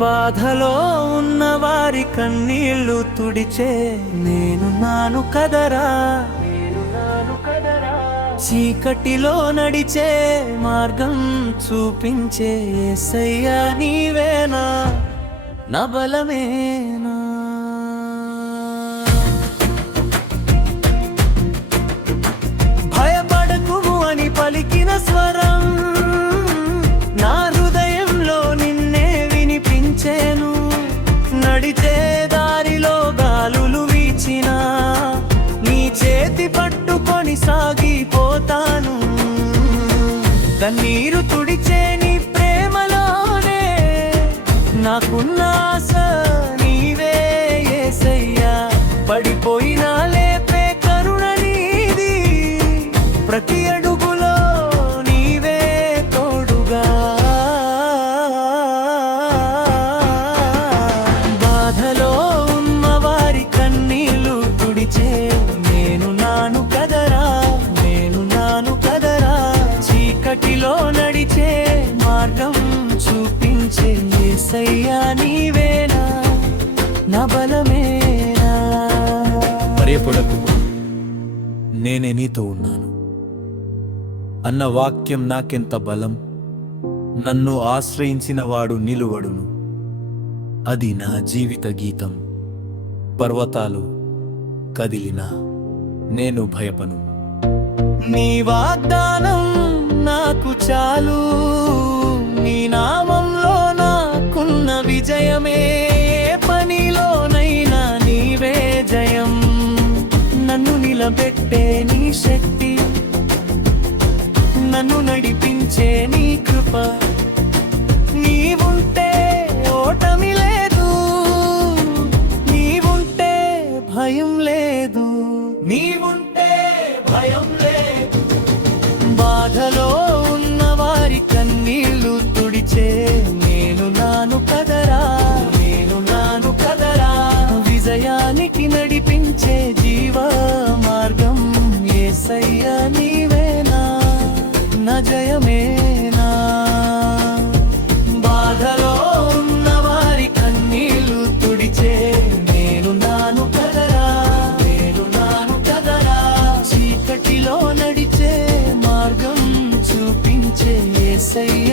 బాధలో ఉన్న వారి కన్నీళ్లు తుడిచే నేనున్నాను కదరా, చీకటిలో నడిచే మార్గం చూపించే యేసయ్యా నీవేనా, నా బలమేనా. భయపడకుము అని పలికిన స్వరం నా హృదయంలో నిన్నే వినిపించేను. నడిచే దారిలో గాలులు వీచినా నీ చేతి పట్టుకొని సాగిపోతాను. కన్నీరు తుడిచే నీ ప్రేమలోనే నాకున్న ఆశ నీవే యేసయ్యా. పడిపోయినా లేపే కరుణ నీది, ప్రతి అడుగులో నీవే తోడుగా. బాధలో ఉన్న వారి కన్నీళ్లు తుడిచే నేనున్నాను కదరా, నేనున్నాను కదరా. చీకటిలో నడిచే మార్గం చూపించే యేసయ్యా నీవేనా, నా బలమేనా. భయపడకు, నేనే నీతో ఉన్నాను అన్న వాక్యం నాకెంత బలం. నన్ను ఆశ్రయించిన వాడు నిలువడును, అది నా జీవిత గీతం. పర్వతాలు కదిలినా నేను భయపను. నీ వాగ్దానం నాకు చాలు, నీ నామంలో నాకున్న విజయమే. పనిలోనైనా నీవే జయం, నన్ను నిలబెట్టే నీ శక్తి, నన్ను నడిపించే నీ కృప. నీవుంటే ఓటమి లేదు, నీవుంటే భయం లేదు, నీవుంటే భయం లేదు. బాధలో ఉన్న వారి కన్నీళ్లు తుడిచే నేనున్నాను కదరా, నేనున్నాను కదరా. విజయానికి నడిపించే జీవ మార్గం యేసయ్యా నీవేనా, నా జయమేనా. బాధలో ఉన్న వారి కన్నీళ్లు తుడిచే నేనున్నాను కదరా, నేనున్నాను కదరా. చీకటిలో నడిచే మార్గం చూపించే యేసయ్యా